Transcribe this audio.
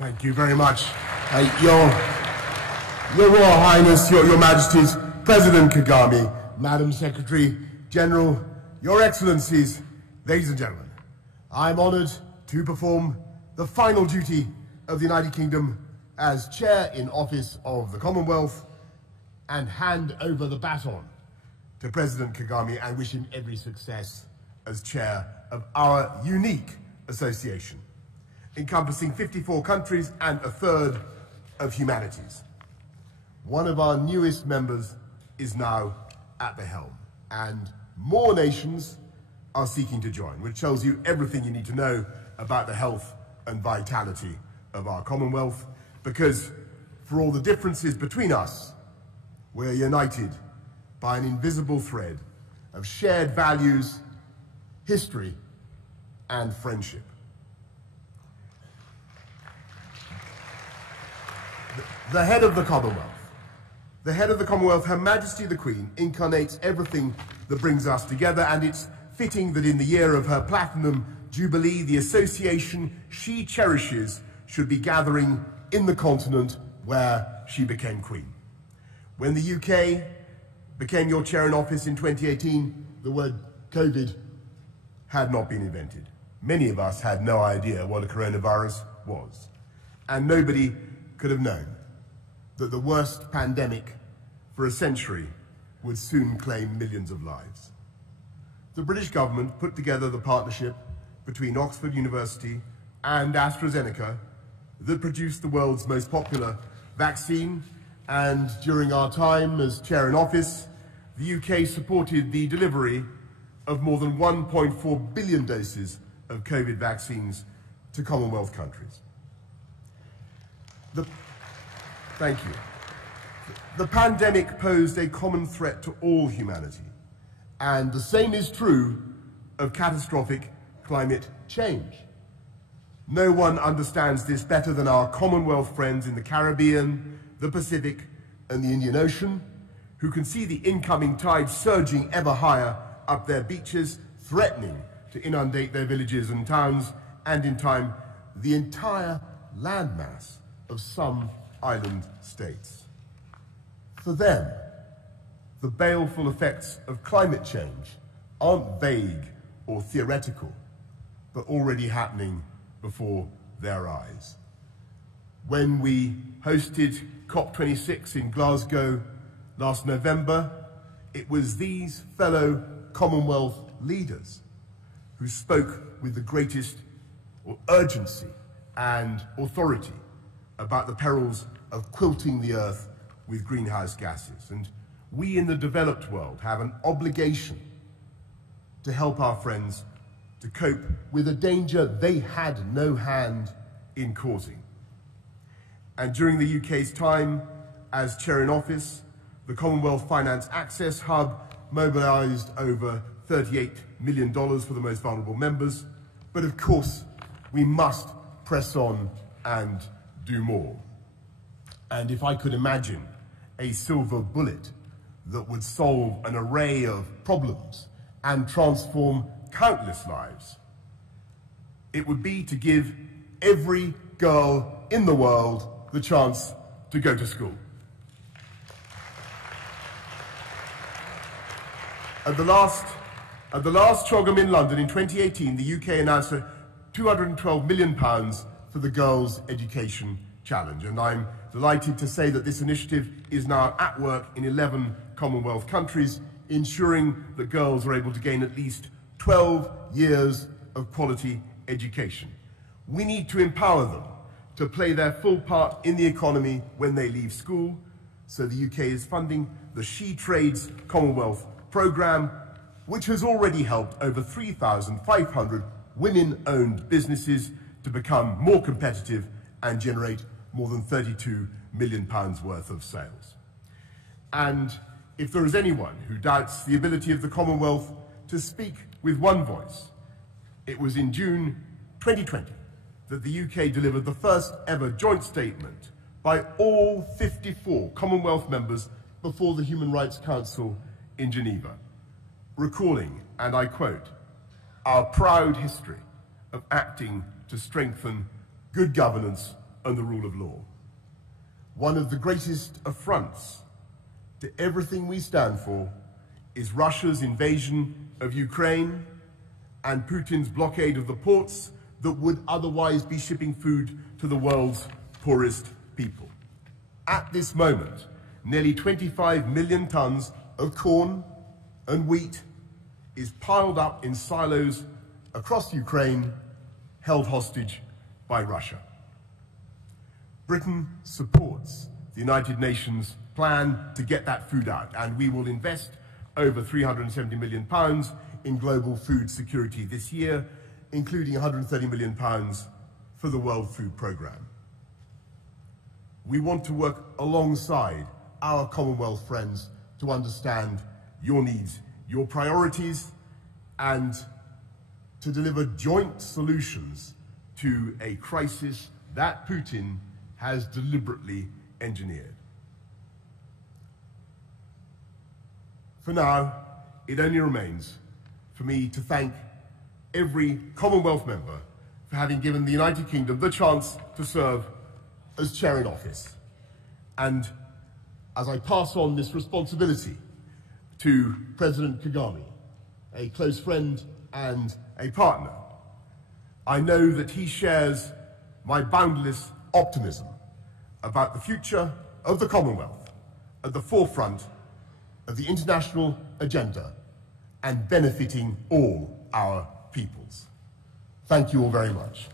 Thank you very much. Your Royal Highness, Your Majesties, President Kagame, Madam Secretary General, Your Excellencies, ladies and gentlemen, I'm honoured to perform the final duty of the United Kingdom as Chair in Office of the Commonwealth and hand over the baton to President Kagame and wish him every success as Chair of our unique association, encompassing 54 countries and a third of humanities. One of our newest members is now at the helm, and more nations are seeking to join, which tells you everything you need to know about the health and vitality of our Commonwealth, because for all the differences between us, we're united by an invisible thread of shared values, history, and friendship. The head of the Commonwealth, Her Majesty the Queen, incarnates everything that brings us together, and it's fitting that in the year of her Platinum Jubilee, the association she cherishes should be gathering in the continent where she became Queen. When the UK became your chair in office in 2018, the word COVID had not been invented. Many of us had no idea what a coronavirus was, and nobody could have known that the worst pandemic for a century would soon claim millions of lives. The British government put together the partnership between Oxford University and AstraZeneca that produced the world's most popular vaccine, and during our time as chair in office, the UK supported the delivery of more than 1.4 billion doses of COVID vaccines to Commonwealth countries. Thank you. The pandemic posed a common threat to all humanity, and the same is true of catastrophic climate change. No one understands this better than our Commonwealth friends in the Caribbean, the Pacific, and the Indian Ocean, who can see the incoming tide surging ever higher up their beaches, threatening to inundate their villages and towns, and in time, the entire landmass of some island states. For them, the baleful effects of climate change aren't vague or theoretical, but already happening before their eyes. When we hosted COP26 in Glasgow last November, it was these fellow Commonwealth leaders who spoke with the greatest urgency and authority about the perils of quilting the earth with greenhouse gases. And we in the developed world have an obligation to help our friends to cope with a danger they had no hand in causing. And during the UK's time as chair in office, the Commonwealth Finance Access Hub mobilised over $38 million for the most vulnerable members. But of course, we must press on and do more. And if I could imagine a silver bullet that would solve an array of problems and transform countless lives, it would be to give every girl in the world the chance to go to school. At the last CHOGM in London in 2018, the UK announced £212 million for the Girls' Education Challenge, and I'm delighted to say that this initiative is now at work in 11 Commonwealth countries, ensuring that girls are able to gain at least 12 years of quality education. We need to empower them to play their full part in the economy when they leave school, so the UK is funding the She Trades Commonwealth programme, which has already helped over 3,500 women-owned businesses to become more competitive and generate more than £32 million worth of sales. And if there is anyone who doubts the ability of the Commonwealth to speak with one voice, it was in June 2020 that the UK delivered the first ever joint statement by all 54 Commonwealth members before the Human Rights Council in Geneva, recalling, and I quote, "our proud history of acting to strengthen good governance and the rule of law. One of the greatest affronts to everything we stand for is Russia's invasion of Ukraine and Putin's blockade of the ports that would otherwise be shipping food to the world's poorest people. At this moment, nearly 25 million tons of corn and wheat is piled up in silos across Ukraine, held hostage by Russia. Britain supports the United Nations plan to get that food out, and we will invest over £370 million in global food security this year, including £130 million for the World Food Programme. We want to work alongside our Commonwealth friends to understand your needs, your priorities, and to deliver joint solutions to a crisis that Putin has deliberately engineered. For now, it only remains for me to thank every Commonwealth member for having given the United Kingdom the chance to serve as chair in office. And as I pass on this responsibility to President Kigali, a close friend and a partner, I know that he shares my boundless optimism about the future of the Commonwealth at the forefront of the international agenda and benefiting all our peoples. Thank you all very much.